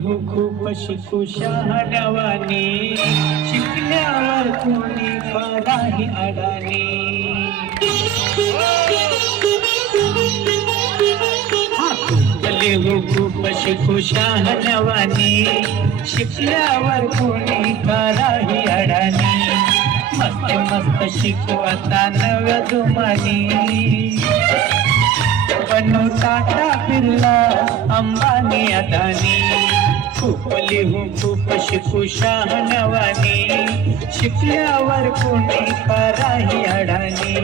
खूप शिकू शहाणवाने शिकल्यावर कोणी कराही अडाणी खूप शिकू शहाणवाने शिकल्यावर कोणी कराही अडाणी मस्त मस्त शिकवता नव्या जुमानी बनू टाटा बिर्ला अंबानी अदानी खूप लिहू खूप शिकू शहाणवाने शिकल्यावर कोणी कराही अडाणी